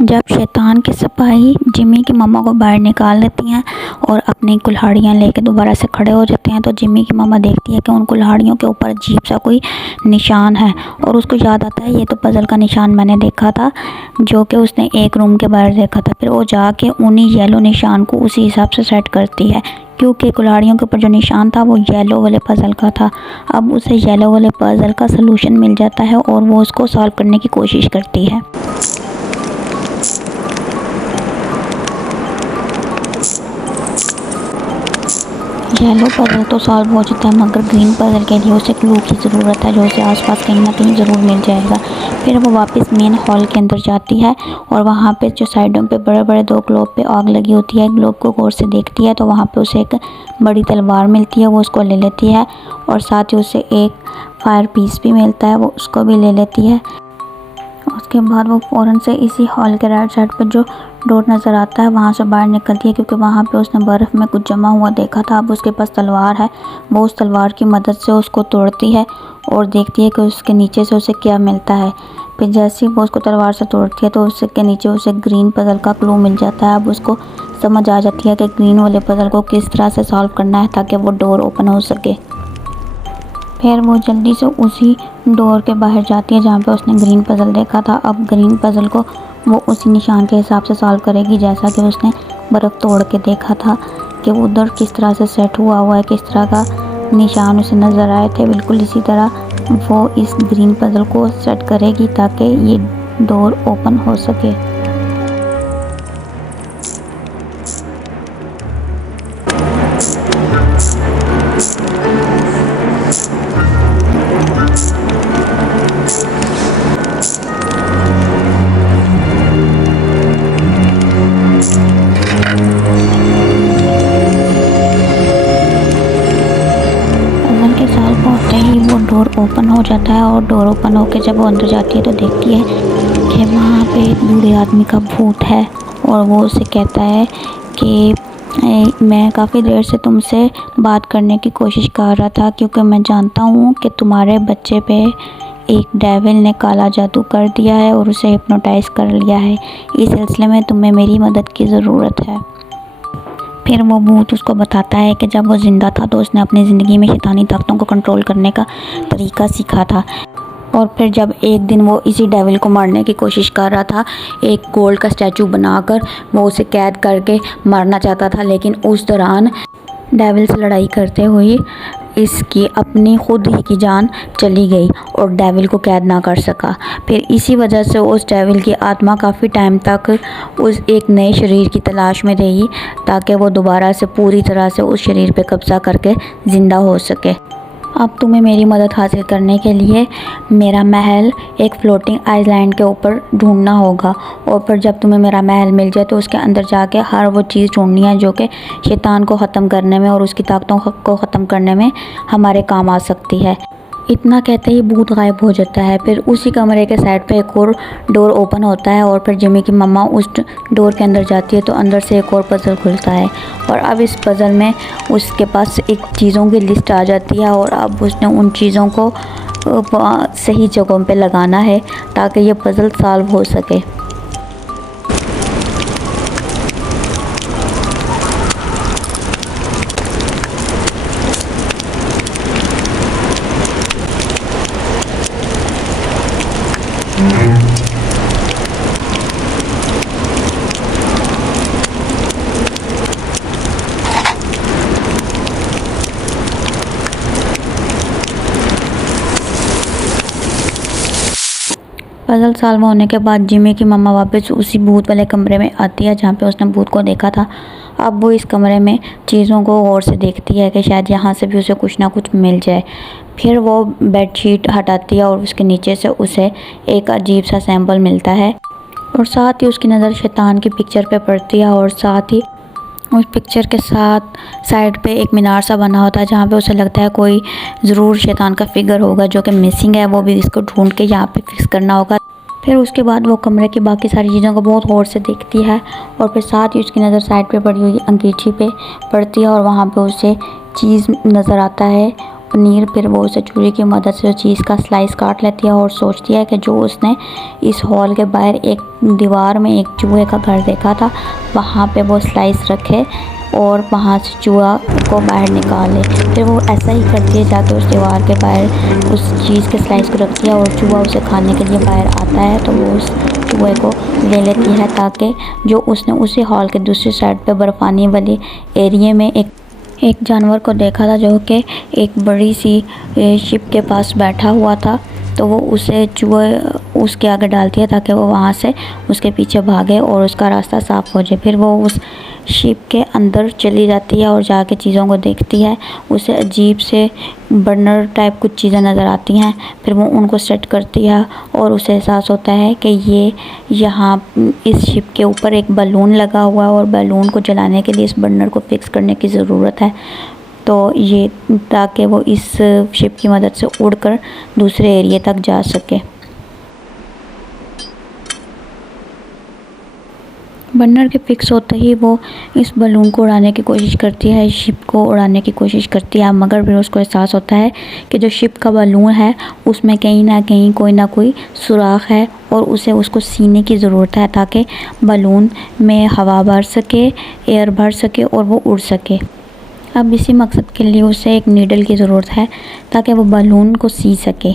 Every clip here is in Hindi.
जब शैतान की सिपाही जिमी की मम्मा को बाहर निकाल देती हैं और अपनी कुल्हाड़ियाँ लेके दोबारा से खड़े हो जाते हैं, तो जिमी की मम्मा देखती है कि उन कुल्हाड़ियों के ऊपर अजीब सा कोई निशान है और उसको याद आता है ये तो पज़ल का निशान मैंने देखा था, जो कि उसने एक रूम के बाहर देखा था। फिर वो जाके उन्हीं येलो निशान को उसी हिसाब से सेट करती है, क्योंकि कुल्हाड़ियों के ऊपर जो निशान था वो येलो वाले पज़ल का था। अब उसे येलो वाले पज़ल का सलूशन मिल जाता है और वो उसको सॉल्व करने की कोशिश करती है। येलो पज़ल तो सॉल्व हो जाता है, मगर ग्रीन पज़ल के लिए उसे क्लू की ज़रूरत है, जो उसे आसपास कहीं ना कहीं ज़रूर मिल जाएगा। फिर वो वापस मेन हॉल के अंदर जाती है और वहाँ पे जो साइडों पे बड़े बड़े दो ग्लोब पे आग लगी होती है, ग्लोब को गौर से देखती है तो वहाँ पे उसे एक बड़ी तलवार मिलती है, वो उसको ले लेती है और साथ ही उसे एक फायर पीस भी मिलता है, वो उसको भी ले लेती है। उसके बाद वो फ़ौरन से इसी हॉल के राइट साइड पर जो डोर नज़र आता है वहाँ से बाहर निकलती है, क्योंकि वहाँ पे उसने बर्फ़ में कुछ जमा हुआ देखा था। अब उसके पास तलवार है, वो उस तलवार की मदद से उसको तोड़ती है और देखती है कि उसके नीचे से उसे क्या मिलता है। फिर जैसे ही वो उसको तलवार से तोड़ती है तो उसके नीचे उसे ग्रीन पज़ल का क्लू मिल जाता है। अब उसको समझ आ जाती है कि ग्रीन वाले पज़ल को किस तरह से सॉल्व करना है ताकि वो डोर ओपन हो सके। फिर वो जल्दी से उसी डोर के बाहर जाती है जहाँ पे उसने ग्रीन पज़ल देखा था। अब ग्रीन पज़ल को वो उसी निशान के हिसाब से सॉल्व करेगी जैसा कि उसने बर्फ़ तोड़ के देखा था कि वो उधर किस तरह से सेट हुआ है, किस तरह का निशान उसे नज़र आए थे। बिल्कुल इसी तरह वो इस ग्रीन पज़ल को सेट करेगी ताकि ये डोर ओपन हो सके। होते ही वो डोर ओपन हो जाता है और डोर ओपन होकर जब वो अंदर जाती है तो देखती है कि वहाँ पे एक बूढ़े आदमी का भूत है और वो उसे कहता है कि मैं काफ़ी देर से तुमसे बात करने की कोशिश कर रहा था, क्योंकि मैं जानता हूँ कि तुम्हारे बच्चे पे एक डेविल ने काला जादू कर दिया है और उसे हिप्नोटाइज कर लिया है। इस सिलसिले में तुम्हें मेरी मदद की ज़रूरत है। फिर वो भूत उसको बताता है कि जब वो ज़िंदा था तो उसने अपनी ज़िंदगी में शैतानी ताकतों को कंट्रोल करने का तरीका सीखा था। और फिर जब एक दिन वो इसी डेविल को मारने की कोशिश कर रहा था, एक गोल्ड का स्टैचू बनाकर वो उसे कैद करके मारना चाहता था, लेकिन उस दौरान डेविल से लड़ाई करते हुए इसकी अपनी खुद ही की जान चली गई और डेविल को कैद ना कर सका। फिर इसी वजह से उस डेविल की आत्मा काफ़ी टाइम तक उस एक नए शरीर की तलाश में रही, ताकि वो दोबारा से पूरी तरह से उस शरीर पे कब्ज़ा करके ज़िंदा हो सके। अब तुम्हें मेरी मदद हासिल करने के लिए मेरा महल एक फ्लोटिंग आइलैंड के ऊपर ढूंढना होगा, और फिर जब तुम्हें मेरा महल मिल जाए तो उसके अंदर जाके हर वो चीज़ ढूंढनी है जो कि शैतान को ख़त्म करने में और उसकी ताकतों को ख़त्म करने में हमारे काम आ सकती है। इतना कहते ही भूत गायब हो जाता है। फिर उसी कमरे के साइड पे एक और डोर ओपन होता है और फिर जिमी की मम्मा उस डोर के अंदर जाती है तो अंदर से एक और पज़ल खुलता है, और अब इस पज़ल में उसके पास एक चीज़ों की लिस्ट आ जाती है और अब उसने उन चीज़ों को सही जगहों पे लगाना है ताकि ये पज़ल सॉल्व हो सके। पज़ल सॉल्व होने के बाद जिमी की मम्मा वापस उसी भूत वाले कमरे में आती है जहाँ पे उसने भूत को देखा था। अब वो इस कमरे में चीज़ों को गौर से देखती है कि शायद यहाँ से भी उसे कुछ ना कुछ मिल जाए। फिर वो बेडशीट हटाती है और उसके नीचे से उसे एक अजीब सा सैंपल मिलता है और साथ ही उसकी नज़र शैतान की पिक्चर पे पड़ती है और साथ ही उस पिक्चर के साथ साइड पे एक मीनार सा बना होता है जहाँ पे उसे लगता है कोई ज़रूर शैतान का फिगर होगा जो कि मिसिंग है, वो भी इसको ढूंढ के यहाँ पे फिक्स करना होगा। फिर उसके बाद वो कमरे की बाकी सारी चीज़ों को बहुत गौर से देखती है और फिर साथ ही उसकी नज़र साइड पे पड़ी हुई अंगीठी पे पड़ती है और वहाँ पे उसे चीज़ नज़र आता है पनीर फिर वो उसे छुरी की मदद से चीज़ का स्लाइस काट लेती है और सोचती है कि जो उसने इस हॉल के बाहर एक दीवार में एक चूहे का घर देखा था, वहाँ पे वो स्लाइस रखे और वहाँ से चूहा को बाहर निकाले। फिर वो ऐसा ही करती है, जाके उस दीवार के बाहर उस चीज़ के स्लाइस को रखती है और चूहा उसे खाने के लिए बाहर आता है तो वो उस चूहे को ले लेती है, ताकि जो उसने उसी हॉल के दूसरी साइड पे बर्फ़ानी वाली एरिया में एक जानवर को देखा था जो कि एक बड़ी सी शिप के पास बैठा हुआ था, तो वो उसे चूहे उसके आगे डालती है ताकि वो वहाँ से उसके पीछे भागे और उसका रास्ता साफ़ हो जाए। फिर वो उस शिप के अंदर चली जाती है और जाके चीज़ों को देखती है। उसे अजीब से बर्नर टाइप कुछ चीज़ें नज़र आती हैं। फिर वो उनको सेट करती है और उसे एहसास होता है कि ये यहाँ इस शिप के ऊपर एक बलून लगा हुआ है और बलून को जलाने के लिए इस बर्नर को फिक्स करने की ज़रूरत है, तो ये ताकि वो इस शिप की मदद से उड़कर दूसरे एरिया तक जा सके। बर्नर के फिक्स होते ही वो इस बलून को उड़ाने की कोशिश करती है, शिप को उड़ाने की कोशिश करती है, मगर फिर उसको एहसास होता है कि जो शिप का बलून है उसमें कहीं ना कोई सुराख है और उसे उसको सीने की ज़रूरत है ताकि बलून में हवा भर सके, एयर भर सके और वो उड़ सके। अब इसी मकसद के लिए उसे एक नीडल की ज़रूरत है ताकि वो बलून को सी सके।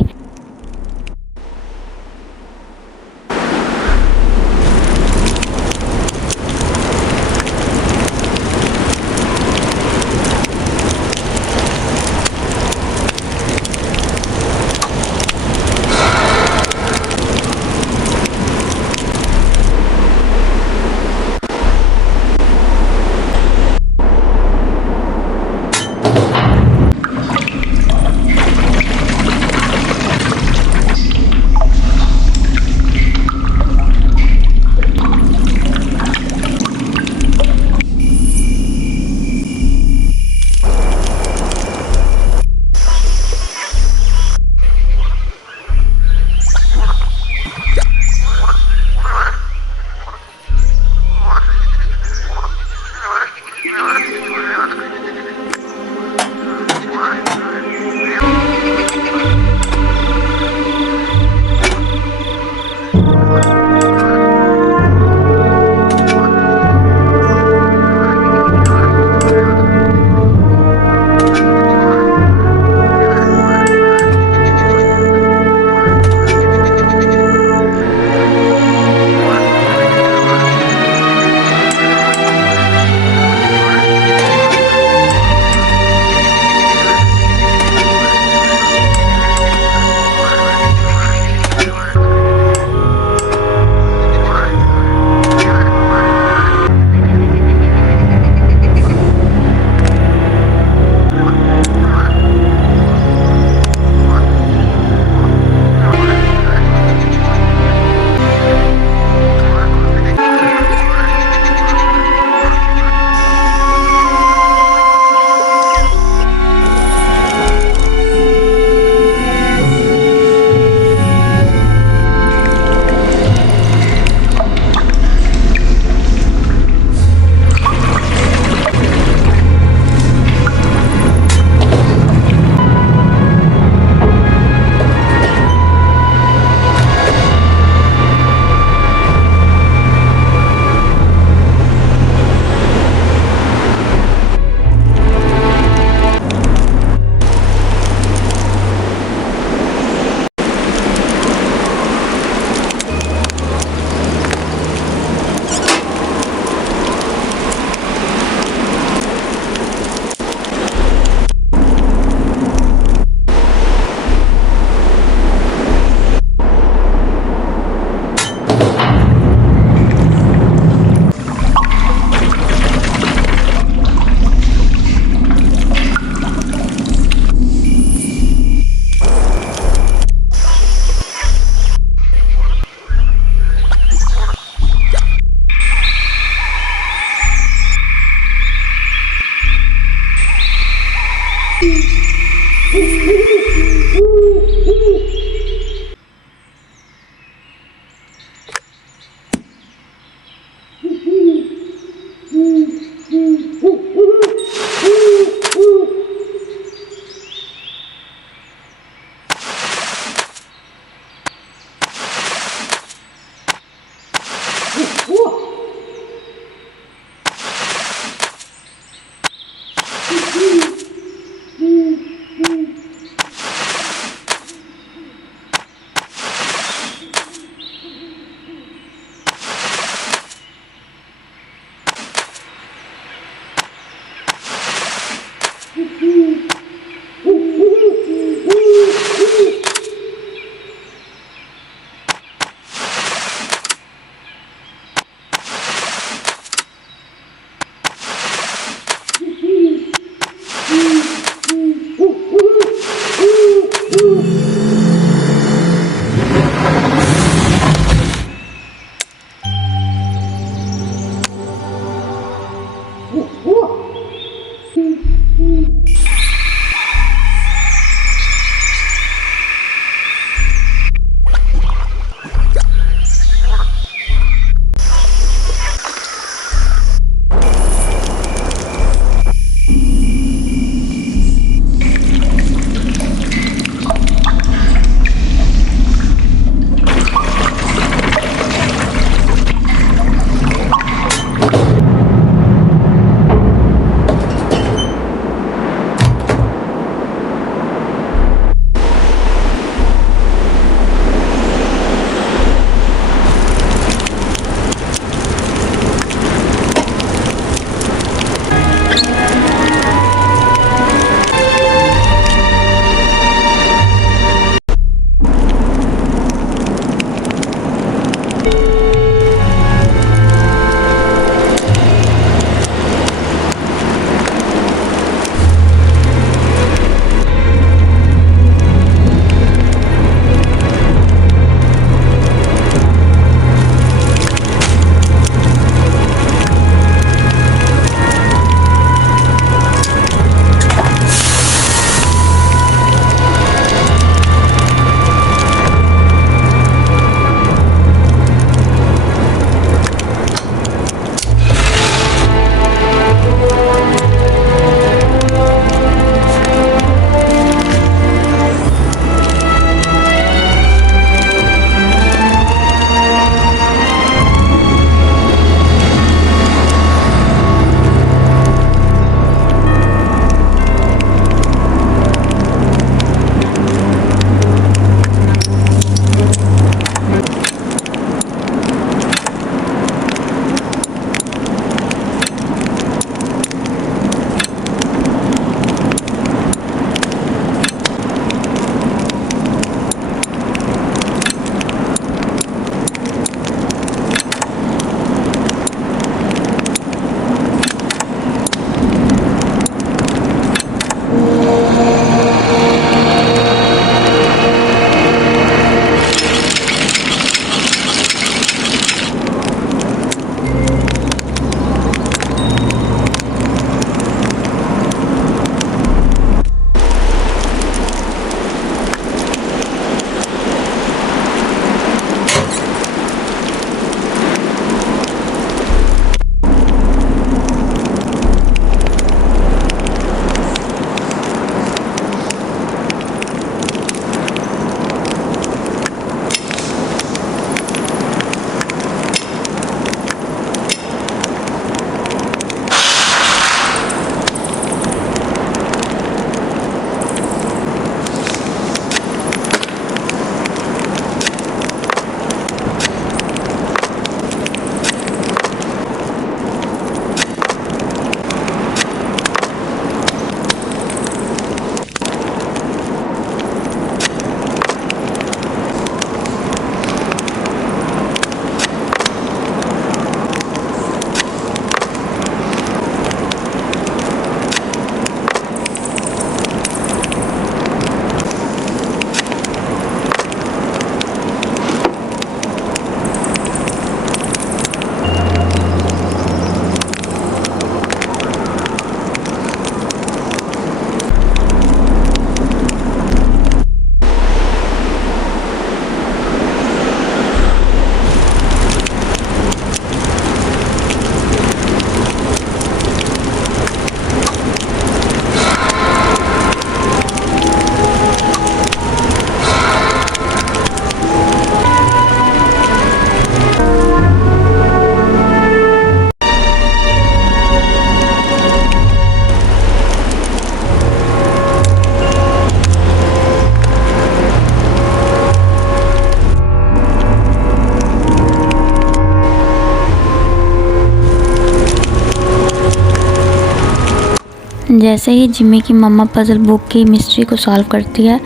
जैसे ही जिमी की मम्मा पज़ल बुक की मिस्ट्री को सॉल्व करती है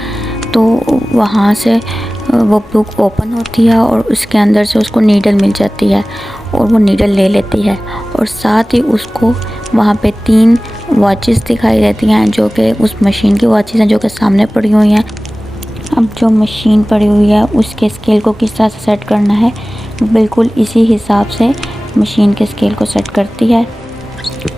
तो वहाँ से वो बुक ओपन होती है और उसके अंदर से उसको नीडल मिल जाती है और वो नीडल ले लेती है और साथ ही उसको वहाँ पे 3 वॉचेस दिखाई देती हैं जो कि उस मशीन की वॉचेस हैं जो कि सामने पड़ी हुई हैं। अब जो मशीन पड़ी हुई है उसके स्केल को किस तरह से सेट करना है बिल्कुल इसी हिसाब से मशीन के स्केल को सेट करती है।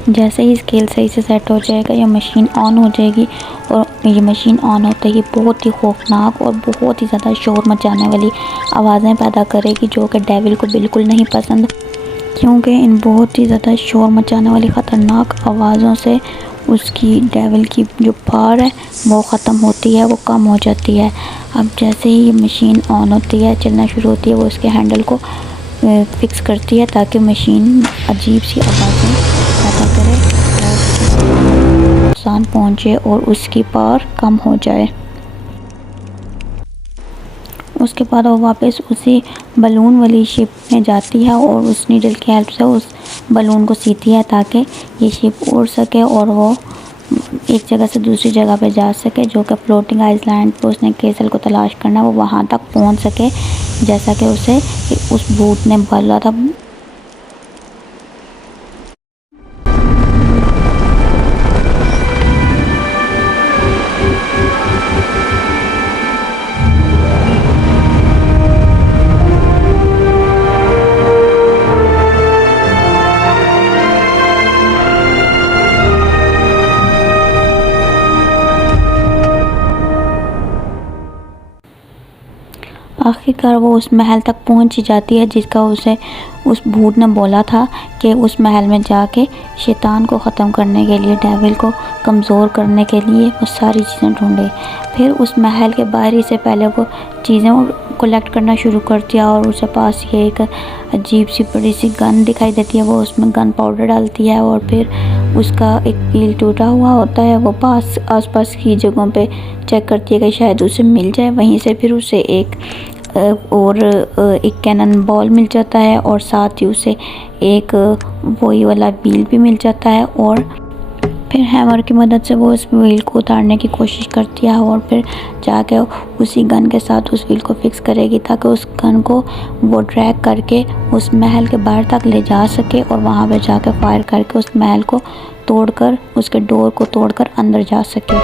जैसे ही स्केल सही से सेट हो जाएगा ये मशीन ऑन हो जाएगी और ये मशीन ऑन होते ही बहुत ही खौफनाक और बहुत ही ज़्यादा शोर मचाने वाली आवाज़ें पैदा करेगी जो कि डेविल को बिल्कुल नहीं पसंद, क्योंकि इन बहुत ही ज़्यादा शोर मचाने वाली ख़तरनाक आवाज़ों से उसकी डेविल की जो पावर है वो ख़त्म होती है, वो कम हो जाती है। अब जैसे ही ये मशीन ऑन होती है, चलना शुरू होती है, वो उसके हैंडल को फिक्स करती है ताकि मशीन अजीब सी आवाज़ें पैदा करे और नुकसान पहुँचे और उसकी पावर कम हो जाए। उसके बाद वो वापस उसी बलून वाली शिप में जाती है और उस नीडल की हेल्प से उस बलून को सीती है ताकि ये शिप उड़ सके और वो एक जगह से दूसरी जगह पे जा सके, जो कि फ्लोटिंग आइलैंड पे उसने केसल को तलाश करना, वो वहाँ तक पहुँच सके जैसा कि उसे उस भूत ने बोला था। आखिरकार वो उस महल तक पहुंच ही जाती है जिसका उसे उस भूत ने बोला था कि उस महल में जाके शैतान को ख़त्म करने के लिए, डेविल को कमज़ोर करने के लिए वो सारी चीज़ें ढूंढे। फिर उस महल के बाहरी से पहले वो चीज़ें कलेक्ट करना शुरू करती है और उसके पास ये एक अजीब सी बड़ी सी गन दिखाई देती है। वो उसमें गन पाउडर डालती है और फिर उसका एक कील टूटा हुआ होता है, वो आसपास की जगहों पे चेक करती है कि शायद उसे मिल जाए। वहीं से फिर उसे एक कैनन बॉल मिल जाता है और साथ ही उसे एक वही वाला व्हील भी मिल जाता है और फिर हैमर की मदद से वो उस व्हील को उतारने की कोशिश करती है और फिर जाके उसी गन के साथ उस व्हील को फिक्स करेगी ताकि उस गन को वो ड्रैग करके उस महल के बाहर तक ले जा सके और वहाँ पे जाके फायर करके उस महल को तोड़कर, उसके डोर को तोड़कर अंदर जा सके।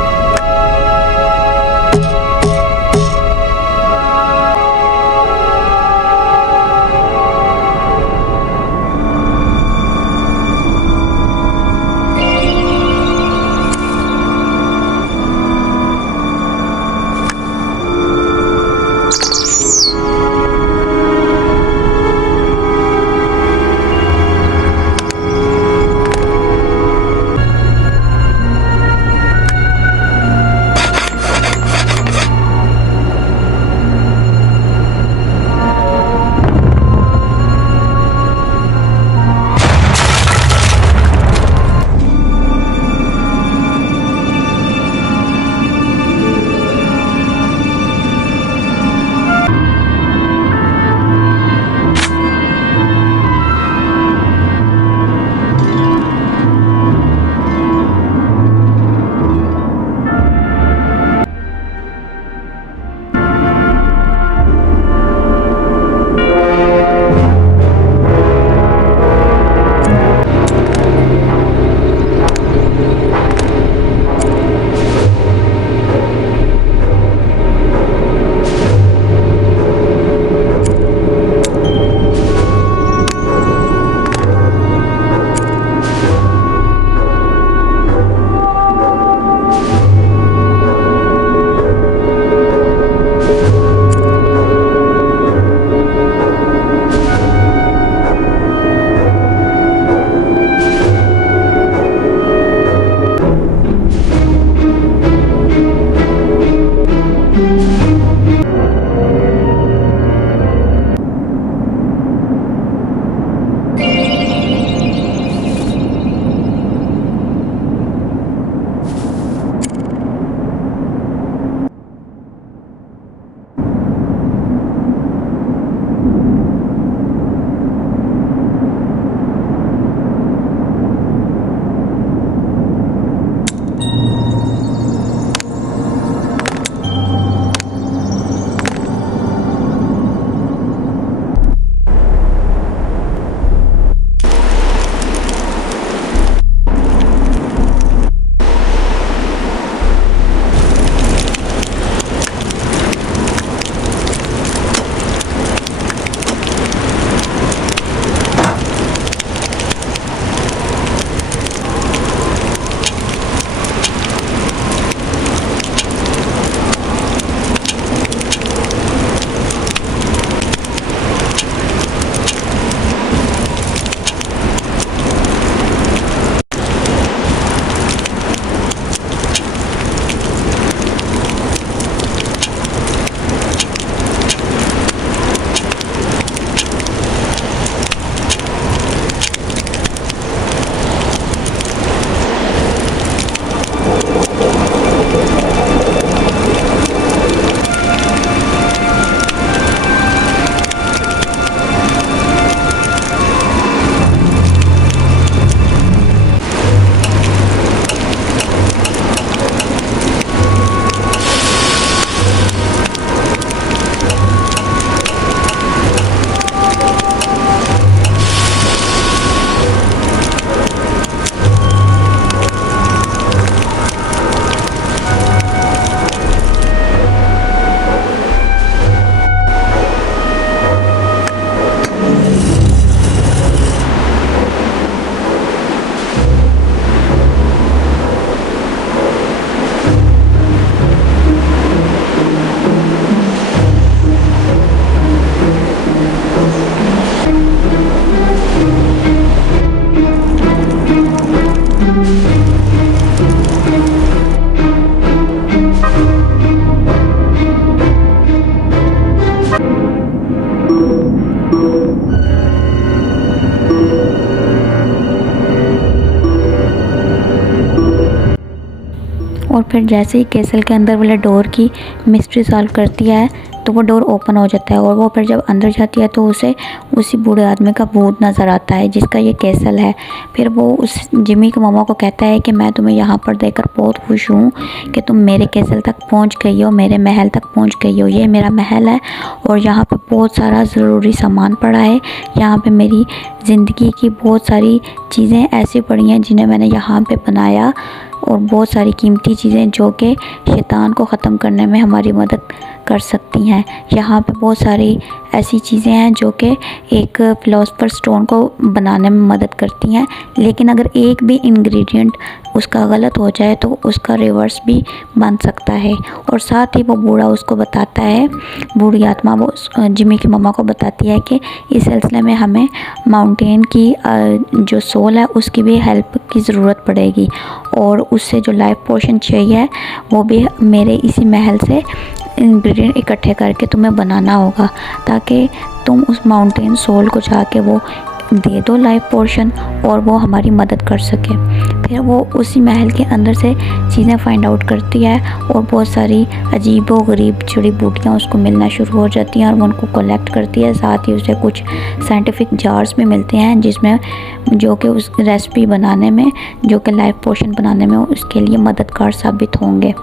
फिर जैसे ही कैसल के अंदर वाले डोर की मिस्ट्री सॉल्व करती है तो वो डोर ओपन हो जाता है और वो फिर जब अंदर जाती है तो उसे उसी बूढ़े आदमी का भूत नज़र आता है जिसका ये कैसल है। फिर वो उस जिमी की मम्मा को कहता है कि मैं तुम्हें यहाँ पर देखकर बहुत खुश हूँ कि तुम मेरे कैसल तक पहुँच गई हो, मेरे महल तक पहुँच गई हो। ये मेरा महल है और यहाँ पे बहुत सारा ज़रूरी सामान पड़ा है। यहाँ पे मेरी ज़िंदगी की बहुत सारी चीज़ें ऐसी पड़ी हैं जिन्हें मैंने यहाँ पे बनाया और बहुत सारी कीमती चीज़ें जो कि शैतान को ख़त्म करने में हमारी मदद कर सकती हैं। यहाँ पे बहुत सारी ऐसी चीज़ें हैं जो कि एक फ़िलासफ़र स्टोन को बनाने में मदद करती हैं, लेकिन अगर एक भी इंग्रेडिएंट उसका गलत हो जाए तो उसका रिवर्स भी बन सकता है। और साथ ही वो बूढ़ा उसको बताता है, बूढ़ी आत्मा वो जिमी की मम्मा को बताती है कि इस सिलसिले में हमें माउंटेन की जो सोल है उसकी भी हेल्प की ज़रूरत पड़ेगी और उससे जो लाइफ पोशन चाहिए वो भी मेरे इसी महल से इंग्रेडिएंट इकट्ठे करके तुम्हें बनाना होगा ताकि तुम उस माउंटेन सोल को जाके वो दे दो लाइफ पोर्शन और वो हमारी मदद कर सके। फिर वो उसी महल के अंदर से चीज़ें फाइंड आउट करती है और बहुत सारी अजीबो गरीब जड़ी बूटियाँ उसको मिलना शुरू हो जाती हैं और वो उनको कलेक्ट करती है। साथ ही उसे कुछ साइंटिफिक जार्स भी मिलते हैं जिसमें जो कि उस रेसिपी बनाने में, जो कि लाइफ पोर्शन बनाने में उसके लिए मददगार साबित होंगे।